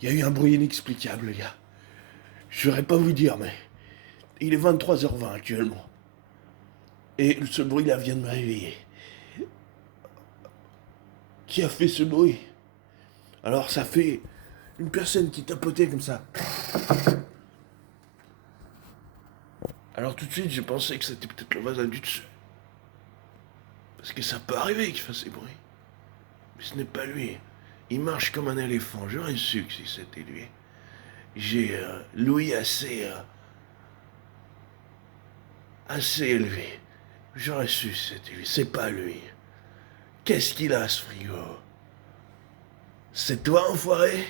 Il y a eu un bruit inexplicable, les gars. Je saurais pas vous dire, mais il est 23h20 actuellement. Et ce bruit-là vient de me réveiller. Qui a fait ce bruit? Alors ça fait une personne qui tapotait comme ça. Alors tout de suite, j'ai pensé que c'était peut-être le voisin du dessus. Parce que ça peut arriver qu'il fasse ces bruits. Mais ce n'est pas lui. Il marche comme un éléphant. J'aurais su que si c'était lui. J'ai l'ouïe assez élevé. J'aurais su si c'était lui. C'est pas lui. Qu'est-ce qu'il a, ce frigo? C'est toi, enfoiré?